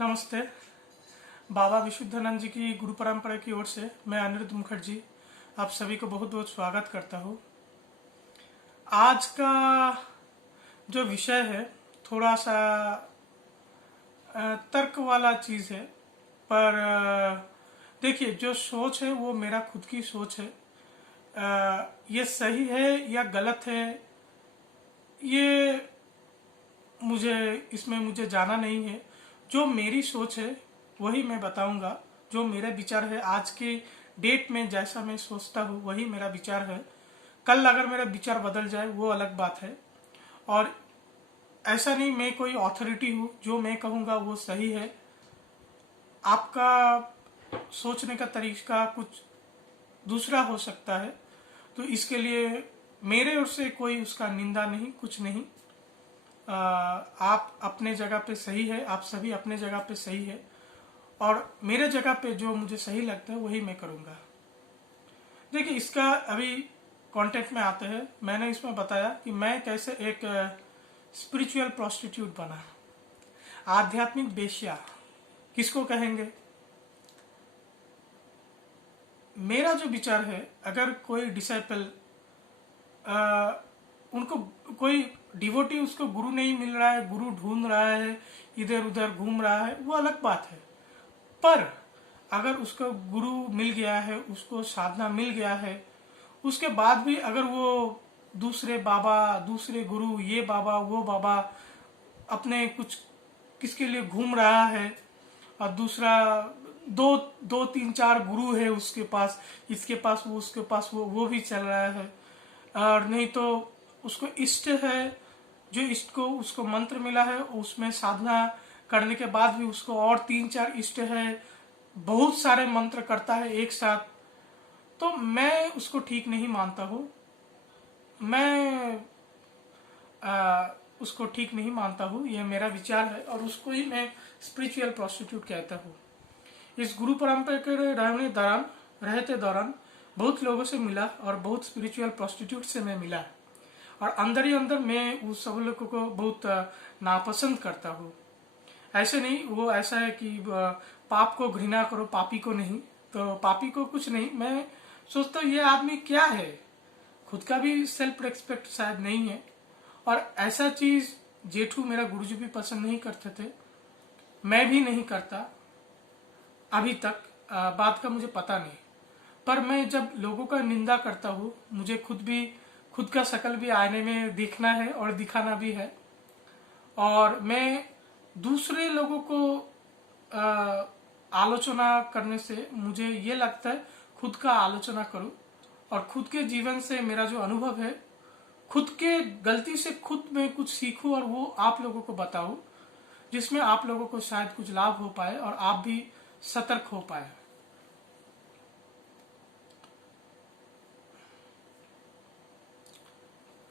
नमस्ते। बाबा विशुद्धानंद जी की गुरु परंपरा की ओर से मैं अनिरुद्ध मुखर्जी आप सभी को बहुत बहुत स्वागत करता हूँ। आज का जो विषय है थोड़ा सा तर्क वाला चीज़ है, पर देखिए, जो सोच है वो मेरा खुद की सोच है। ये सही है या गलत है, ये मुझे इसमें मुझे जाना नहीं है। जो मेरी सोच है वही मैं बताऊंगा। जो मेरे विचार है आज के डेट में, जैसा मैं सोचता हूँ वही मेरा विचार है। कल अगर मेरा विचार बदल जाए वो अलग बात है। और ऐसा नहीं मैं कोई अथॉरिटी हूँ, जो मैं कहूँगा वो सही है। आपका सोचने का तरीका कुछ दूसरा हो सकता है, तो इसके लिए मेरे ओर से कोई उसका निंदा नहीं, कुछ नहीं। आप अपने जगह पे सही है, आप सभी अपने जगह पे सही है, और मेरे जगह पे जो मुझे सही लगता है वही मैं करूँगा। देखिए, इसका अभी कंटेंट में आते हैं। मैंने इसमें बताया कि मैं कैसे एक स्पिरिचुअल प्रोस्टिट्यूट बना। आध्यात्मिक वेश्या किसको कहेंगे? मेरा जो विचार है, अगर कोई डिसाइपल उनको कोई डिवोटी उसको गुरु नहीं मिल रहा है, गुरु ढूंढ रहा है, इधर उधर घूम रहा है, वो अलग बात है। पर अगर उसको गुरु मिल गया है, उसको साधना मिल गया है, उसके बाद भी अगर वो दूसरे बाबा, दूसरे गुरु, ये बाबा वो बाबा, अपने कुछ किसके लिए घूम रहा है, और दूसरा दो दो तीन चार गुरु है उसके पास, इसके पास वो, उसके पास वो भी चल रहा है। और नहीं तो उसको इष्ट है, जो इष्ट को उसको मंत्र मिला है, उसमें साधना करने के बाद भी उसको और तीन चार इष्ट है, बहुत सारे मंत्र करता है एक साथ, तो मैं उसको ठीक नहीं मानता हूँ। मैं उसको ठीक नहीं मानता हूँ, ये मेरा विचार है, और उसको ही मैं स्पिरिचुअल प्रोस्टिट्यूट कहता हूँ। इस गुरु परंपरा के रहते दौरान बहुत लोगों से मिला, और बहुत स्पिरिचुअल प्रोस्टिट्यूट से मैं मिला, और अंदर ही अंदर मैं उस सब लोगों को बहुत नापसंद करता हूँ। ऐसे नहीं, वो ऐसा है कि पाप को घृणा करो, पापी को नहीं। तो पापी को कुछ नहीं, मैं सोचता हूँ ये आदमी क्या है, खुद का भी सेल्फ रिस्पेक्ट शायद नहीं है। और ऐसा चीज जेठू मेरा गुरुजी भी पसंद नहीं करते थे, मैं भी नहीं करता अभी तक। बात का मुझे पता नहीं, पर मैं जब लोगों का निंदा करता हूँ, मुझे खुद का शकल भी आईने में देखना है और दिखाना भी है। और मैं दूसरे लोगों को आलोचना करने से मुझे ये लगता है खुद का आलोचना करूं, और खुद के जीवन से मेरा जो अनुभव है, खुद के गलती से खुद में कुछ सीखूं और वो आप लोगों को बताऊं, जिसमें आप लोगों को शायद कुछ लाभ हो पाए और आप भी सतर्क हो पाए।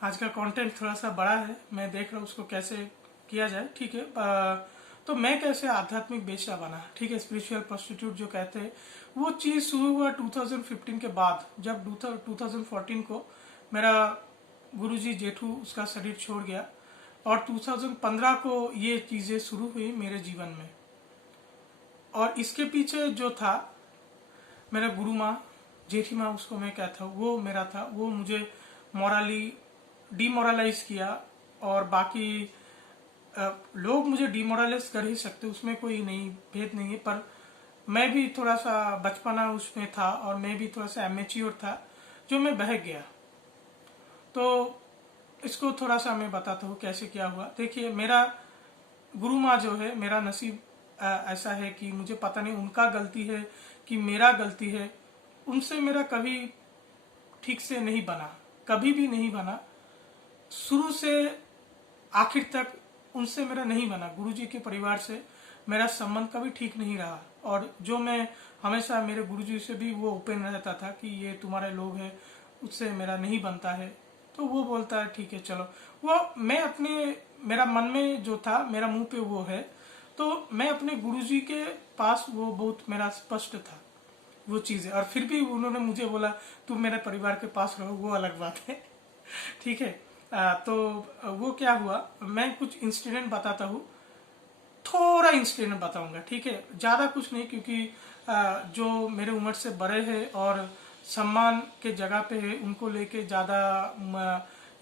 आज का कंटेंट थोड़ा सा बड़ा है, मैं देख रहा हूँ उसको कैसे किया जाए। ठीक है, तो मैं कैसे आध्यात्मिक वेश्या बना। ठीक है, स्पिरिचुअल प्रोस्टिट्यूट जो कहते हैं, वो चीज़ शुरू हुआ 2015 के बाद, जब 2014 को मेरा गुरुजी जेठू उसका शरीर छोड़ गया, और 2015 को ये चीज़ें शुरू हुई मेरे जीवन में। और इसके पीछे जो था, मेरा गुरु माँ, जेठी माँ उसको मैं कहता हूँ, वो मेरा था। वो मुझे मॉरली डिमोरलाइज किया, और बाकी लोग मुझे डिमोरलाइज कर ही सकते, उसमें कोई नहीं भेद नहीं है। पर मैं भी थोड़ा सा बचपना उसमें था, और मैं भी थोड़ा सा एमेच्योर था, जो मैं बहक गया। तो इसको थोड़ा सा मैं बताता हूँ कैसे क्या हुआ। देखिए, मेरा गुरु माँ जो है, मेरा नसीब ऐसा है कि मुझे पता नहीं उनका गलती है कि मेरा गलती है, उनसे मेरा कभी ठीक से नहीं बना, कभी भी नहीं बना। शुरू से आखिर तक उनसे मेरा नहीं बना। गुरुजी के परिवार से मेरा संबंध कभी ठीक नहीं रहा, और जो मैं हमेशा मेरे गुरुजी से भी वो ओपन रहता था कि ये तुम्हारे लोग हैं, उससे मेरा नहीं बनता है। तो वो बोलता है ठीक है चलो, वो मैं अपने, मेरा मन में जो था, मेरा मुंह पे वो है, तो मैं अपने गुरुजी के पास वो बहुत मेरा स्पष्ट था वो चीज़ें। और फिर भी उन्होंने मुझे बोला तुम मेरे परिवार के पास रहो, वो अलग बात है। ठीक है, तो वो क्या हुआ, मैं कुछ इंसिडेंट बताता हूँ। थोड़ा इंसिडेंट बताऊंगा, ठीक है, ज़्यादा कुछ नहीं, क्योंकि जो मेरे उम्र से बड़े हैं और सम्मान के जगह पे है, उनको लेके ज़्यादा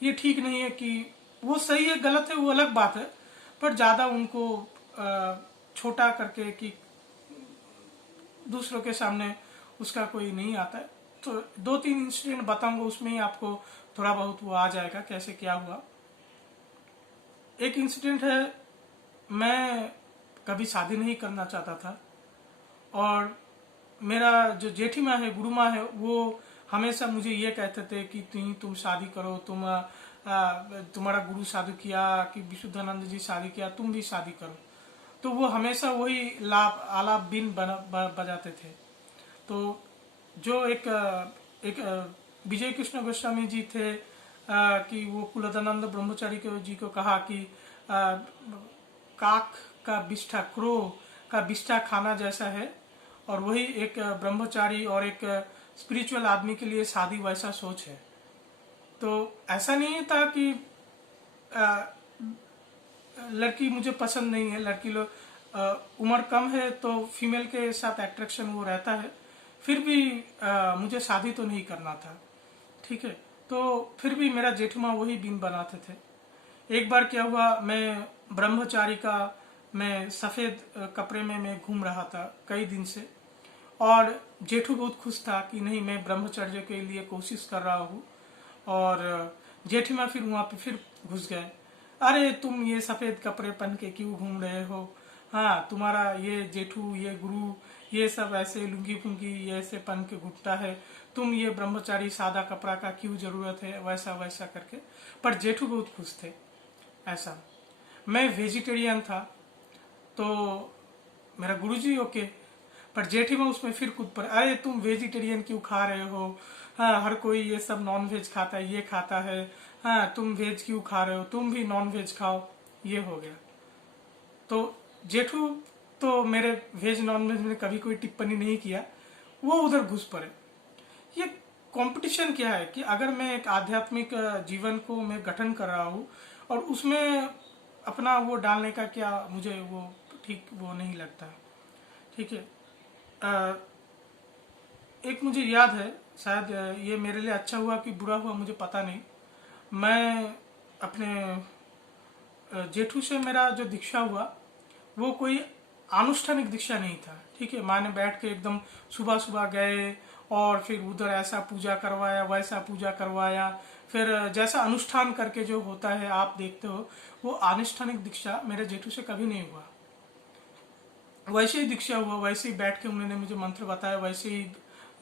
ये ठीक नहीं है कि वो सही है गलत है वो अलग बात है, पर ज़्यादा उनको छोटा करके कि दूसरों के सामने उसका कोई नहीं आता है। तो 2-3 इंसिडेंट बताऊंगा, उसमें ही आपको थोड़ा बहुत वो आ जाएगा कैसे क्या हुआ। एक इंसिडेंट है, मैं कभी शादी नहीं करना चाहता था, और मेरा जो जेठी माँ है, गुरु माँ है, वो हमेशा मुझे ये कहते थे कि तुम शादी करो, तुम्हारा गुरु शादी किया, कि विशुद्धानंद जी शादी किया, तुम भी शादी करो। तो वो हमेशा वही आलाप बिन बजाते थे। तो जो एक विजय कृष्ण गोस्वामी जी थे, कि वो कुलदानंद ब्रह्मचारी जी को कहा कि काक का बिष्ठा, क्रो का बिष्ठा खाना जैसा है, और वही एक ब्रह्मचारी और एक स्पिरिचुअल आदमी के लिए शादी वैसा सोच है। तो ऐसा नहीं था कि लड़की मुझे पसंद नहीं है, लड़की लोग उम्र कम है तो फीमेल के साथ अट्रैक्शन वो रहता है, फिर भी मुझे शादी तो नहीं करना था, ठीक है। तो फिर भी मेरा जेठमा वही बिन बनाते थे। एक बार क्या हुआ, मैं ब्रह्मचारी का, मैं सफ़ेद कपड़े में मैं घूम रहा था कई दिन से, और जेठू बहुत खुश था कि नहीं मैं ब्रह्मचर्य के लिए कोशिश कर रहा हूँ, और जेठीमा फिर वहाँ पे फिर घुस गए। अरे तुम ये सफ़ेद कपड़े पहन के क्यों घूम रहे हो, हाँ तुम्हारा ये जेठू ये गुरु ये सब ऐसे लुंगी फुंगी ये ऐसे पहन के घूमता है, तुम ये ब्रह्मचारी सादा कपड़ा का क्यों जरूरत है, वैसा वैसा करके। पर जेठू बहुत खुश थे। ऐसा मैं वेजिटेरियन था, तो मेरा गुरुजी ओके, पर जेठी में उसमें फिर कूद पर, अरे तुम वेजिटेरियन क्यों खा रहे हो, हाँ हर कोई ये सब नॉन वेज खाता है, ये खाता है, हाँ तुम वेज क्यों खा रहे हो, तुम भी नॉन वेज खाओ, ये हो गया। तो जेठू तो मेरे वेज नॉन वेज में कभी कोई टिप्पणी नहीं किया, वो उधर घुस पड़े। ये कंपटीशन क्या है कि अगर मैं एक आध्यात्मिक जीवन को मैं गठन कर रहा हूँ और उसमें अपना वो डालने का क्या, मुझे वो ठीक वो नहीं लगता, ठीक है। एक मुझे याद है, शायद ये मेरे लिए अच्छा हुआ कि बुरा हुआ मुझे पता नहीं, मैं अपने जेठू से मेरा जो दीक्षा हुआ वो कोई आनुष्ठानिक दीक्षा नहीं था, ठीक है। माँ ने बैठ के एकदम सुबह सुबह गए और फिर उधर ऐसा पूजा करवाया वैसा पूजा करवाया, फिर जैसा अनुष्ठान करके जो होता है आप देखते हो, वो आनुष्ठानिक दीक्षा मेरे जेठू से कभी नहीं हुआ। वैसे ही दीक्षा हुआ, वैसे ही बैठ के उन्होंने मुझे मंत्र बताया, वैसे ही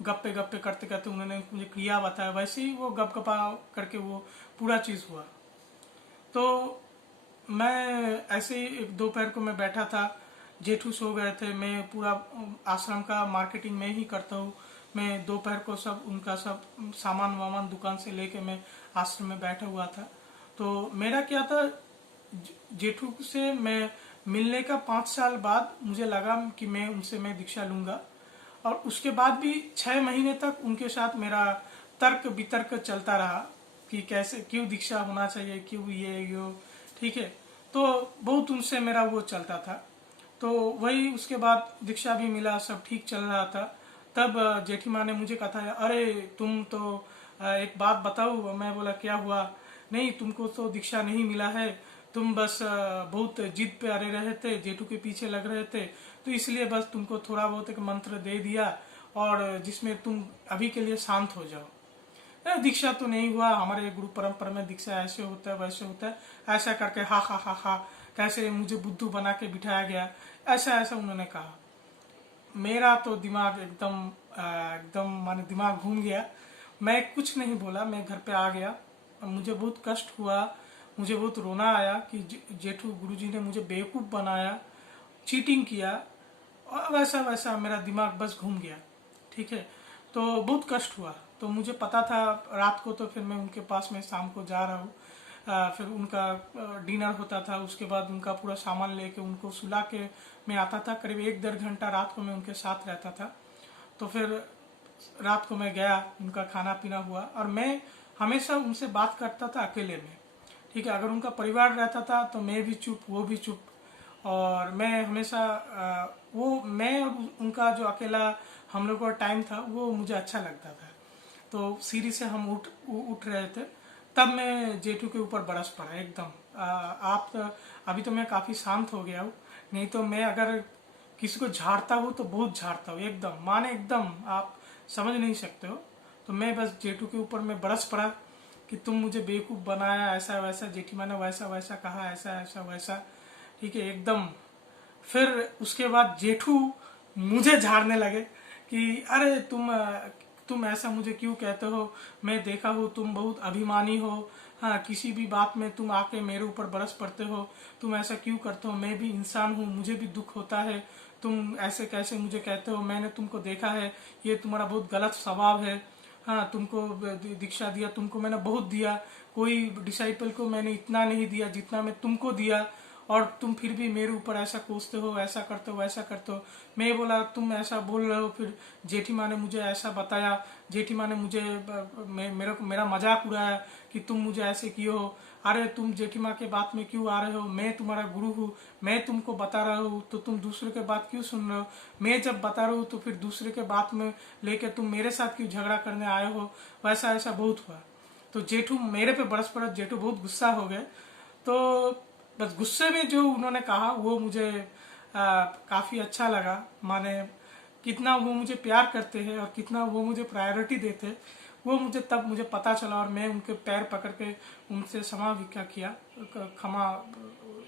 गप्पे गप्पे करते करते उन्होंने मुझे क्रिया बताया, वैसे ही वो गप गपा करके वो पूरा चीज़ हुआ। तो मैं ऐसे ही एक दोपहर को मैं बैठा था, जेठू सो गए थे, मैं पूरा आश्रम का मार्केटिंग में ही करता हूँ, मैं दोपहर को सब उनका सब सामान वामान दुकान से लेके मैं आश्रम में बैठा हुआ था। तो मेरा क्या था, जेठू से मैं मिलने का 5 साल बाद मुझे लगा कि मैं उनसे मैं दीक्षा लूंगा, और उसके बाद भी 6 महीने तक उनके साथ मेरा तर्क वितर्क चलता रहा कि कैसे क्यों दीक्षा होना चाहिए, क्यों ये ठीक है। तो बहुत उनसे मेरा वो चलता था। तो वही उसके बाद दीक्षा भी मिला, सब ठीक चल रहा था। तब जेठी माँ ने मुझे कहा था, अरे तुम तो एक बात बताओ। मैं बोला क्या हुआ, नहीं तुमको तो दीक्षा नहीं मिला है, तुम बस बहुत जिद पे अड़े रहे थे, जेठू के पीछे लग रहे थे, तो इसलिए बस तुमको थोड़ा बहुत एक मंत्र दे दिया और जिसमें तुम अभी के लिए शांत हो जाओ। दीक्षा तो नहीं हुआ, हमारे गुरु परंपरा में दीक्षा ऐसे होता है वैसे होता है, ऐसा करके हा हा हा हा कैसे मुझे बुद्धू बना के बिठाया गया, ऐसा ऐसा उन्होंने कहा। मेरा तो दिमाग एकदम माने दिमाग घूम गया। मैं कुछ नहीं बोला, मैं घर पे आ गया। मुझे बहुत कष्ट हुआ, मुझे बहुत रोना आया कि जेठू गुरुजी ने मुझे बेवकूफ़ बनाया, चीटिंग किया, और वैसा वैसा मेरा दिमाग बस घूम गया, ठीक है। तो बहुत कष्ट हुआ। तो मुझे पता था रात को, तो फिर मैं उनके पास में शाम को जा रहा हूँ, फिर उनका डिनर होता था, उसके बाद उनका पूरा सामान लेके उनको सुला के मैं आता था। करीब 1-1.5 घंटा रात को मैं उनके साथ रहता था। तो फिर रात को मैं गया, उनका खाना पीना हुआ, और मैं हमेशा उनसे बात करता था अकेले में, ठीक है। अगर उनका परिवार रहता था तो मैं भी चुप, वो भी चुप, और मैं हमेशा वो मैं और उनका जो अकेला हम लोग का टाइम था वो मुझे अच्छा लगता था। तो सीढ़ी से हम उठ रहे थे, तब मैं जेठू के ऊपर बरस पड़ा एकदम। आप अभी तो मैं काफ़ी शांत हो गया हूँ, नहीं तो मैं अगर किसी को झाड़ता हूँ तो बहुत झाड़ता हूँ एकदम, माने एकदम आप समझ नहीं सकते हो। तो मैं बस जेठू के ऊपर मैं बरस पड़ा कि तुम मुझे बेवकूफ़ बनाया, ऐसा वैसा, जेठी माँ ने वैसा वैसा कहा, ऐसा ऐसा वैसा, ठीक है एकदम। फिर उसके बाद जेठू मुझे झाड़ने लगे कि अरे तुम ऐसा मुझे क्यों कहते हो, मैं देखा हूँ तुम बहुत अभिमानी हो, हाँ किसी भी बात में तुम आके मेरे ऊपर बरस पड़ते हो, तुम ऐसा क्यों करते हो, मैं भी इंसान हूँ, मुझे भी दुख होता है, तुम ऐसे कैसे मुझे कहते हो, मैंने तुमको देखा है, ये तुम्हारा बहुत गलत स्वभाव है, हाँ तुमको दीक्षा दिया तुमको मैंने बहुत दिया, कोई डिसाइपल को मैंने इतना नहीं दिया जितना मैं तुमको दिया, और तुम फिर भी मेरे ऊपर ऐसा कोसते हो, ऐसा करते हो, वैसा करते हो। मैं बोला तुम ऐसा बोल रहे हो, फिर जेठी माँ ने मुझे ऐसा बताया, जेठी माँ ने मुझे मेरा मजाक उड़ाया कि तुम मुझे ऐसे किए हो, अरे तुम जेठी माँ के बात में क्यों आ रहे हो, मैं तुम्हारा गुरु हूँ, मैं तुमको बता रहा हूँ तो तुम दूसरे के बात क्यों सुन रहे हो, मैं जब बता रहा हूँ तो फिर दूसरे के बात में लेके तुम मेरे साथ क्यों झगड़ा करने आए हो, वैसा ऐसा बहुत हुआ। तो जेठू मेरे पे बरस पड़ा, जेठू बहुत गुस्सा हो गए। तो बस गुस्से में जो उन्होंने कहा वो मुझे काफ़ी अच्छा लगा, माने कितना वो मुझे प्यार करते हैं और कितना वो मुझे प्रायोरिटी देते हैं, वो मुझे तब मुझे पता चला। और मैं उनके पैर पकड़ के उनसे क्षमा भिक्षा किया, क्षमा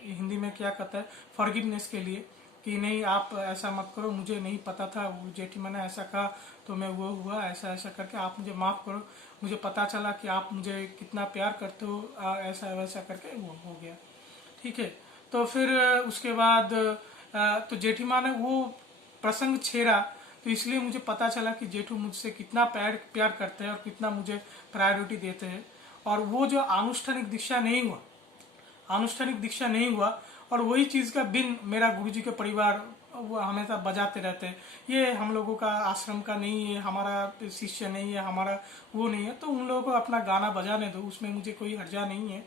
हिंदी में क्या कहता है, फॉरगिवनेस के लिए, कि नहीं आप ऐसा मत करो, मुझे नहीं पता था, वो जेठी मैंने ऐसा कहा तो मैं वो हुआ ऐसा ऐसा करके, आप मुझे माफ़ करो, मुझे पता चला कि आप मुझे कितना प्यार करते हो, ऐसा वैसा करके वो हो गया, ठीक है। तो फिर उसके बाद तो जेठी माँ ने वो प्रसंग छेड़ा, तो इसलिए मुझे पता चला कि जेठू मुझसे कितना प्यार करते हैं और कितना मुझे प्रायोरिटी देते हैं। और वो जो आनुष्ठानिक दीक्षा नहीं हुआ, और वही चीज़ का बिन मेरा गुरुजी के परिवार वो हमेशा बजाते रहते हैं, ये हम लोगों का आश्रम का नहीं है, हमारा शिष्य नहीं है, हमारा वो नहीं है, तो उन लोगों को अपना गाना बजाने दो, उसमें मुझे कोई हर्जा नहीं है।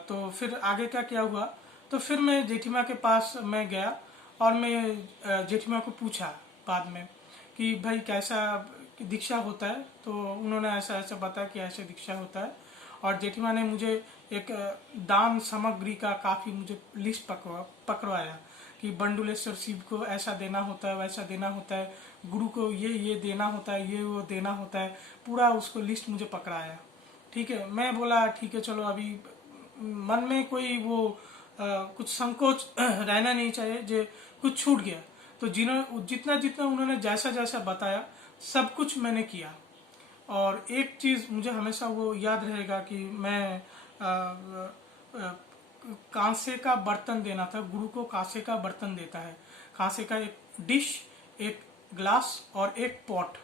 तो फिर आगे का क्या हुआ, तो फिर मैं जेठीमा के पास मैं गया और मैं जेठीमा को पूछा बाद में कि भाई कैसा दीक्षा होता है, तो उन्होंने ऐसा ऐसा बताया कि ऐसे दीक्षा होता है। और जेठीमा ने मुझे एक दान सामग्री का काफ़ी मुझे लिस्ट पकड़वाया कि बंडुलेश्वर शिव को ऐसा देना होता है, वैसा देना होता है, गुरु को ये देना होता है, ये वो देना होता है, पूरा उसको लिस्ट मुझे पकड़ाया। ठीक है, मैं बोला ठीक है चलो, अभी मन में कोई वो कुछ संकोच रहना नहीं चाहिए, जो कुछ छूट गया तो जितना जितना उन्होंने जैसा जैसा बताया सब कुछ मैंने किया। और एक चीज़ मुझे हमेशा वो याद रहेगा कि मैं कांसे का बर्तन देना था, गुरु को कांसे का बर्तन देता है, कांसे का एक डिश, एक ग्लास और एक पॉट।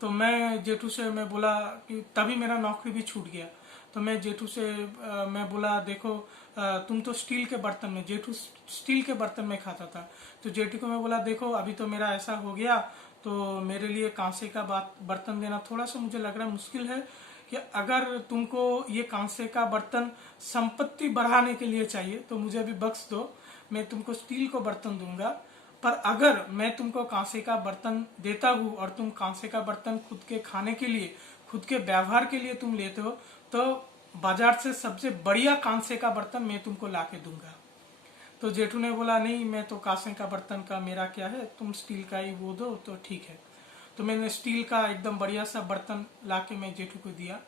तो मैं जेठू से मैं बोला कि तभी मेरा नौकरी भी छूट गया। तो मैं जेठू से मैं बोला देखो तुम तो स्टील के बर्तन में, जेठू स्टील के बर्तन में खाता था, तो जेठू को मैं बोला देखो अभी तो मेरा ऐसा हो गया, तो मेरे लिए कांसे का बर्तन देना थोड़ा सा मुझे लग रहा है मुश्किल है, कि अगर तुमको ये कांसे का बर्तन संपत्ति बढ़ाने के लिए चाहिए तो मुझे अभी बख्श दो, मैं तुमको स्टील को बर्तन दूंगा। पर अगर मैं तुमको कांसे का बर्तन देता हूँ और तुम कांसे का बर्तन खुद के खाने के लिए, खुद के व्यवहार के लिए तुम लेते हो, तो बाजार से सबसे बढ़िया कांसे का बर्तन मैं तुमको ला के दूंगा। तो जेठू ने बोला नहीं, मैं तो कांसे का बर्तन का मेरा क्या है, तुम स्टील का ही वो दो तो ठीक है। तो मैंने स्टील का एकदम बढ़िया सा बर्तन ला के मैं जेठू को दिया,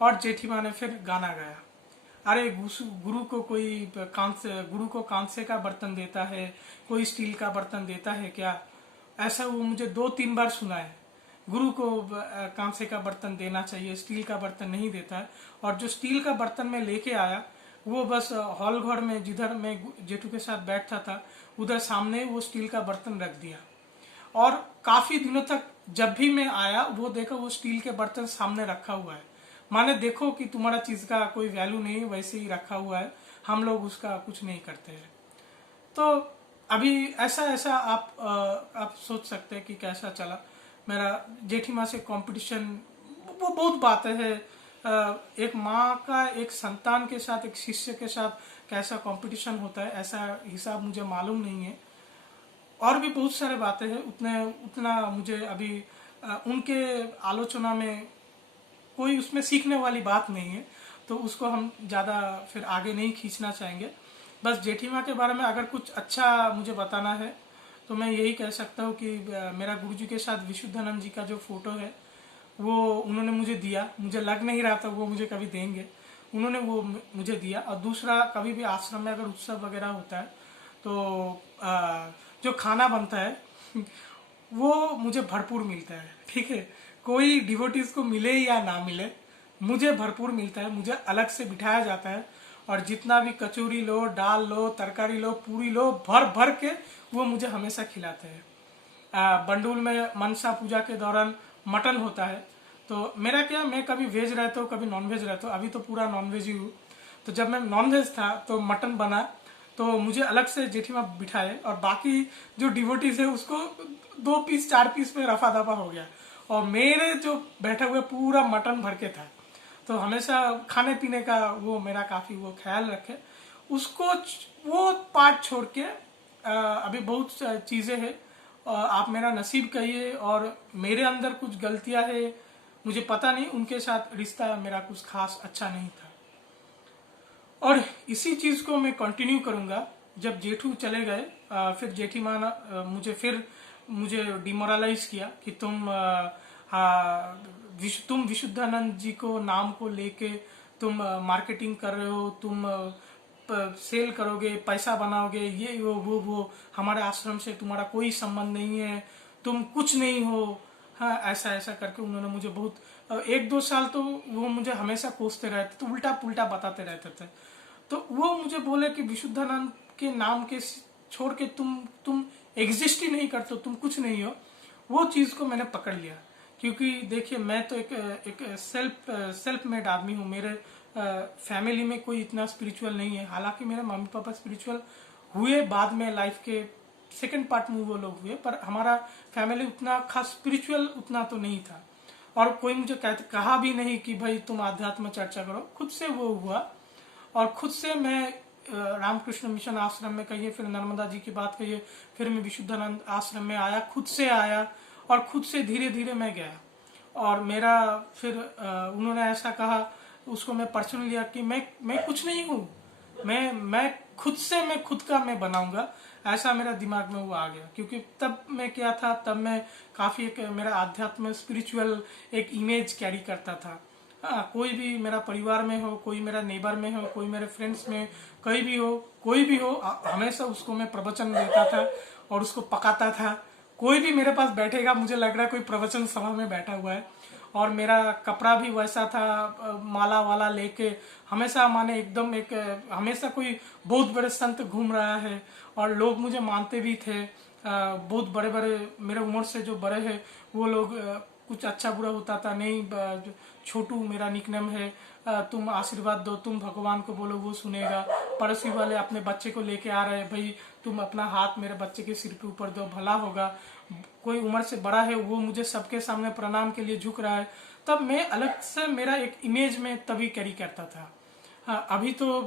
और जेठी माँ ने फिर गाना गाया, अरे गुरु को कांसे का बर्तन देता है, कोई स्टील का बर्तन देता है क्या, ऐसा वो मुझे 2-3 बार सुना है। गुरु को कांसे का बर्तन देना चाहिए, स्टील का बर्तन नहीं देता है। और जो स्टील का बर्तन मैं लेके आया वो बस हॉल घर में जिधर मैं जेठू के साथ बैठता था उधर सामने वो स्टील का बर्तन रख दिया। और काफी दिनों तक जब भी मैं आया वो देखा वो स्टील के बर्तन सामने रखा हुआ है, माने देखो कि तुम्हारा चीज का कोई वैल्यू नहीं है, वैसे ही रखा हुआ है, हम लोग उसका कुछ नहीं करते हैं। तो अभी ऐसा ऐसा आप सोच सकते हैं कि कैसा चला मेरा जेठी माँ से कंपटीशन। वो बहुत बातें हैं, एक माँ का एक संतान के साथ, एक शिष्य के साथ कैसा कंपटीशन होता है ऐसा हिसाब मुझे मालूम नहीं है। और भी बहुत सारे बातें हैं, उतना मुझे अभी उनके आलोचना में कोई उसमें सीखने वाली बात नहीं है, तो उसको हम ज़्यादा फिर आगे नहीं खींचना चाहेंगे। बस जेठी माँ के बारे में अगर कुछ अच्छा मुझे बताना है तो मैं यही कह सकता हूँ कि मेरा गुरुजी के साथ विशुद्धानंद जी का जो फोटो है वो उन्होंने मुझे दिया, मुझे लग नहीं रहा था वो मुझे कभी देंगे, उन्होंने वो मुझे दिया। और दूसरा, कभी भी आश्रम में अगर उत्सव वगैरह होता है तो जो खाना बनता है वो मुझे भरपूर मिलता है, ठीक है। कोई डिवोटीज को मिले या ना मिले, मुझे भरपूर मिलता है, मुझे अलग से बिठाया जाता है और जितना भी कचौरी लो, दाल लो, तरकारी लो, पूरी लो, भर भर के वो मुझे हमेशा खिलाते हैं। बंडूल में मनसा पूजा के दौरान मटन होता है, तो मेरा क्या, मैं कभी वेज रहता हूँ कभी नॉन वेज रहता हूँ, अभी तो पूरा नॉन वेज ही हूँ। तो जब मैं नॉन वेज था तो मटन बना तो मुझे अलग से जेठी माँ बिठाए और बाकी जो डिवोटीज है उसको 2 पीस 4 पीस में रफा दफा हो गया और मेरे जो बैठे हुए पूरा मटन भर के था। तो हमेशा खाने पीने का वो मेरा काफी वो ख्याल रखे, उसको वो पार्ट छोड़ के अभी बहुत चीजें हैं। आप मेरा नसीब कहिए और मेरे अंदर कुछ गलतियां है, मुझे पता नहीं, उनके साथ रिश्ता मेरा कुछ खास अच्छा नहीं था और इसी चीज को मैं कंटिन्यू करूंगा। जब जेठू चले गए फिर जेठी माँ मुझे डिमोरलाइज किया कि तुम विशुद्धानंद जी को नाम को लेके तुम मार्केटिंग कर रहे हो, तुम सेल करोगे, पैसा बनाओगे, ये वो हमारे आश्रम से तुम्हारा कोई संबंध नहीं है, तुम कुछ नहीं हो। हाँ, ऐसा ऐसा करके उन्होंने मुझे बहुत 1-2 साल तो वो मुझे हमेशा कोसते रहते, तो उल्टा पुल्टा बताते रहते थे। तो वो मुझे बोले कि विशुद्धानंद के नाम के छोड़ के तुम एग्जिस्ट ही नहीं करते, तुम कुछ नहीं हो। वो चीज को मैंने पकड़ लिया, क्योंकि देखिए मैं तो एक सेल्फ मेड आदमी हूँ। मेरे फैमिली में कोई इतना स्पिरिचुअल नहीं है, हालांकि मेरे मम्मी पापा स्पिरिचुअल हुए बाद में, लाइफ के सेकंड पार्ट में वो लोग हुए, पर हमारा फैमिली उतना खास स्पिरिचुअल उतना तो नहीं था। और कोई मुझे कहा भी नहीं कि भाई तुम आध्यात्म चर्चा करो, खुद से वो हुआ। और खुद से मैं रामकृष्ण मिशन आश्रम में कहिए, फिर नर्मदा जी की बात कहिए, फिर मैं विशुद्धानंद आश्रम में आया, खुद से आया और खुद से धीरे धीरे मैं गया। और मेरा फिर उन्होंने ऐसा कहा, उसको मैं पर्सनल लिया कि मैं कुछ नहीं हूँ, मैं खुद से मैं खुद का मैं बनाऊंगा, ऐसा मेरा दिमाग में वो आ गया। क्योंकि तब मैं क्या था, तब मैं काफी एक मेरा आध्यात्म स्पिरिचुअल एक इमेज कैरी करता था। हाँ, कोई भी मेरा परिवार में हो, कोई मेरा नेबर में हो, कोई मेरे फ्रेंड्स में, कोई भी हो, हमेशा उसको मैं प्रवचन देता था और उसको पकाता था। कोई भी मेरे पास बैठेगा, मुझे लग रहा है कोई प्रवचन सभा में बैठा हुआ है। और मेरा कपड़ा भी वैसा था, माला वाला लेके हमेशा, माने एकदम एक हमेशा कोई बहुत बड़े संत घूम रहा है और लोग मुझे मानते भी थे। बहुत बड़े बड़े मेरे उम्र से जो बड़े हैं वो लोग, कुछ अच्छा बुरा होता था नहीं, छोटू मेरा निकनेम है, तुम आशीर्वाद दो, तुम भगवान को बोलो वो सुनेगा। पड़ोसी वाले अपने बच्चे को लेके आ रहे हैं, भाई तुम अपना हाथ मेरे बच्चे के सिर पे ऊपर दो, भला होगा। कोई उम्र से बड़ा है वो मुझे सबके सामने प्रणाम के लिए झुक रहा है, तब मैं अलग से मेरा एक इमेज में तभी कैरी करता था। हाँ, अभी तो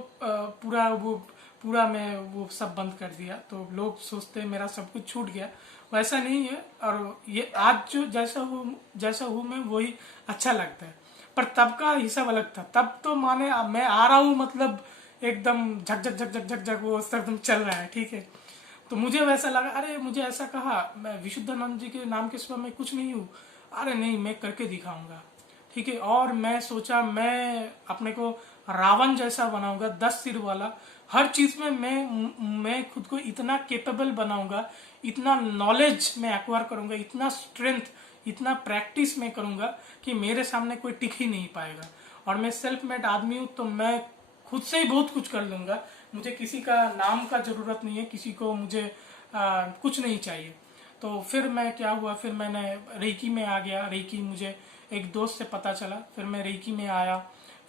पूरा मैं वो सब बंद कर दिया, तो लोग सोचते हैं मेरा सब कुछ छूट गया, वैसा नहीं है। और ये आज जो जैसा हूँ मैं, वही अच्छा लगता है। पर तब का हिसाब अलग था, तब तो माने मैं आ रहा हूँ मतलब एकदम झक झक झक झक झक झक वो एकदम चल रहा है, ठीक है। तो मुझे वैसा लगा, अरे मुझे ऐसा कहा मैं विशुद्धानंद जी के नाम के सिवा मैं कुछ नहीं हूँ, अरे नहीं मैं करके दिखाऊंगा, ठीक है। और मैं सोचा मैं अपने को रावण जैसा बनाऊंगा, 10 सिर वाला। हर चीज में मैं खुद को इतना केपेबल बनाऊंगा, इतना नॉलेज मैं एक्वायर करूंगा, इतना स्ट्रेंथ, इतना प्रैक्टिस में करूंगा कि मेरे सामने कोई टिक ही नहीं पाएगा। और मैं सेल्फ मेड आदमी हूँ, तो मैं खुद से ही बहुत कुछ कर लूंगा, मुझे किसी का नाम का जरूरत नहीं है, किसी को मुझे कुछ नहीं चाहिए। तो फिर मैं क्या हुआ, फिर मैंने रेकी में आ गया। रेकी मुझे एक दोस्त से पता चला, फिर मैं रेकी में आया,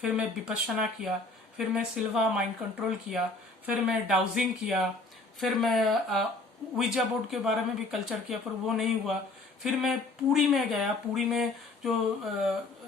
फिर मैं विपश्यना किया, फिर मैं सिल्वा माइंड कंट्रोल किया, फिर मैं डाउजिंग किया, फिर मैं विजा बोर्ड के बारे में भी कल्चर किया, पर वो नहीं हुआ। फिर मैं पुरी में गया, पुरी में जो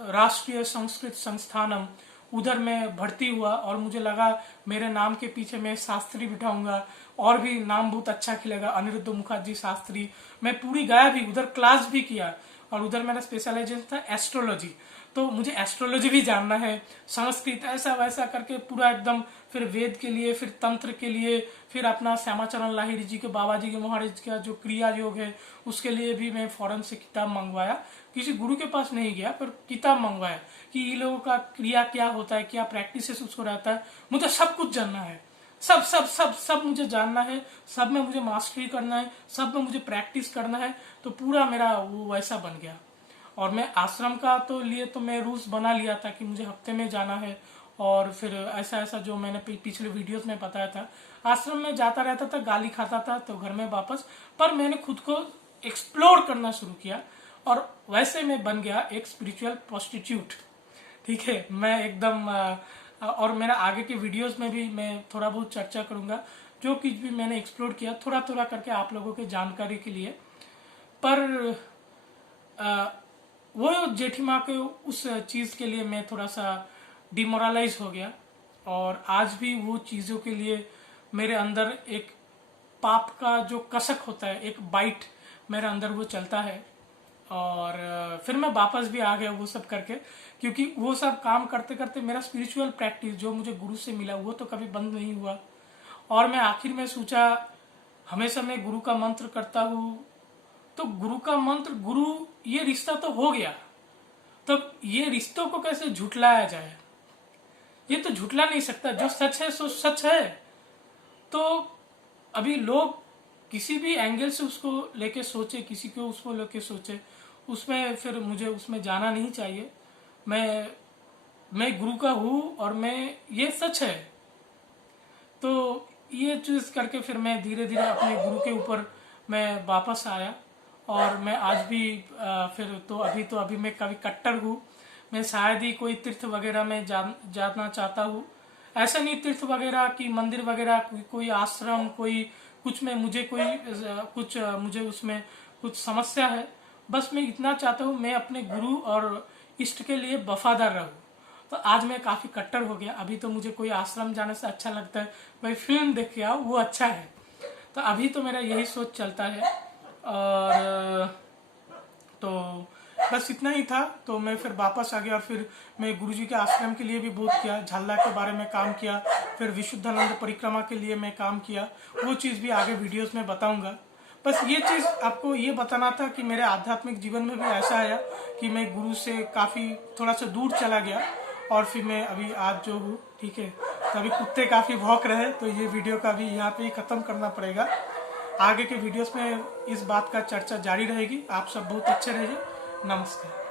राष्ट्रीय संस्कृत संस्थानम, उधर मैं भर्ती हुआ और मुझे लगा मेरे नाम के पीछे मैं शास्त्री बिठाऊंगा और भी नाम बहुत अच्छा खिलेगा, अनिरुद्ध मुखर्जी शास्त्री। मैं पूरी गया भी, उधर क्लास भी किया और उधर मेरा स्पेशलाइजेशन था एस्ट्रोलॉजी। तो मुझे एस्ट्रोलॉजी भी जानना है, संस्कृत, ऐसा वैसा करके पूरा एकदम, फिर वेद के लिए, फिर तंत्र के लिए, फिर अपना श्यामाचरण लाहिड़ी जी के, बाबा जी के, महाराज का जो क्रिया योग है उसके लिए भी मैं फॉरेन से किताब मंगवाया। किसी गुरु के पास नहीं गया पर किताब मंगवाया कि ये लोगों का क्रिया क्या होता है, क्या प्रैक्टिसेस उसको रहता है। मुझे सब कुछ जानना है, सब सब सब सब मुझे जानना है, सब में मुझे मास्टरी करना है, सब में मुझे प्रैक्टिस करना है। तो पूरा मेरा वो वैसा बन गया। और मैं आश्रम का तो लिए तो मैं रूल्स बना लिया था कि मुझे हफ्ते में जाना है, और फिर ऐसा ऐसा जो मैंने पिछले वीडियोस में बताया था। आश्रम में जाता रहता था, गाली खाता था तो घर में वापस। पर मैंने खुद को एक्सप्लोर करना शुरू किया और वैसे मैं बन गया एक स्पिरिचुअल प्रोस्टिट्यूट। ठीक है, मैं एकदम और मेरा आगे के वीडियोस में भी मैं थोड़ा बहुत चर्चा करूंगा जो कुछ भी मैंने एक्सप्लोर किया, थोड़ा थोड़ा करके आप लोगों के जानकारी के लिए। पर वो जेठी माँ के उस चीज़ के लिए मैं थोड़ा सा डिमोरलाइज हो गया, और आज भी वो चीज़ों के लिए मेरे अंदर एक पाप का जो कसक होता है, एक बाइट मेरे अंदर वो चलता है। और फिर मैं वापस भी आ गया वो सब करके, क्योंकि वो सब काम करते करते मेरा स्पिरिचुअल प्रैक्टिस जो मुझे गुरु से मिला वो तो कभी बंद नहीं हुआ। और मैं आखिर में सोचा, हमेशा मैं गुरु का मंत्र करता हूँ, तो गुरु का मंत्र, गुरु ये रिश्ता तो हो गया, तब ये रिश्तों को कैसे झुटलाया जाए? ये तो झुटला नहीं सकता, जो सच है सो सच है। तो अभी लोग किसी भी एंगल से उसको लेके सोचे, किसी को उसको लेके सोचे, उसमें फिर मुझे उसमें जाना नहीं चाहिए। मैं गुरु का हूँ और मैं, ये सच है। तो ये चीज करके फिर मैं धीरे धीरे अपने गुरु के ऊपर मैं वापस आया। और मैं आज भी फिर तो अभी मैं कभी कट्टर हूँ। मैं शायद ही कोई तीर्थ वगैरह में जाना चाहता हूँ। ऐसा नहीं तीर्थ वगैरह की, मंदिर वगैरह, कोई आश्रम, कोई कुछ में मुझे कोई कुछ मुझे उसमें कुछ समस्या है। बस मैं इतना चाहता हूँ, मैं अपने गुरु और इष्ट के लिए वफादार रहूँ। तो आज मैं काफी कट्टर हो गया। अभी तो मुझे कोई आश्रम जाने से अच्छा लगता है भाई फिल्म देख के आओ, वो अच्छा है। तो अभी तो मेरा यही सोच चलता है। और तो बस इतना ही था। तो मैं फिर वापस आ गया, और फिर मैं गुरुजी के आश्रम के लिए भी बहुत किया, झल्ला के बारे में काम किया, फिर विशुद्धानंद परिक्रमा के लिए मैं काम किया। वो चीज़ भी आगे वीडियोस में बताऊंगा। बस ये चीज़ आपको ये बताना था कि मेरे आध्यात्मिक जीवन में भी ऐसा आया कि मैं गुरु से काफ़ी थोड़ा सा दूर चला गया, और फिर मैं अभी आज जो हूँ, ठीक है। तो अभी कुत्ते काफ़ी भौंक रहे, तो ये वीडियो का भी यहाँ पे ही ख़त्म करना पड़ेगा। आगे के वीडियोस में इस बात का चर्चा जारी रहेगी। आप सब बहुत अच्छे रहिए। नमस्कार।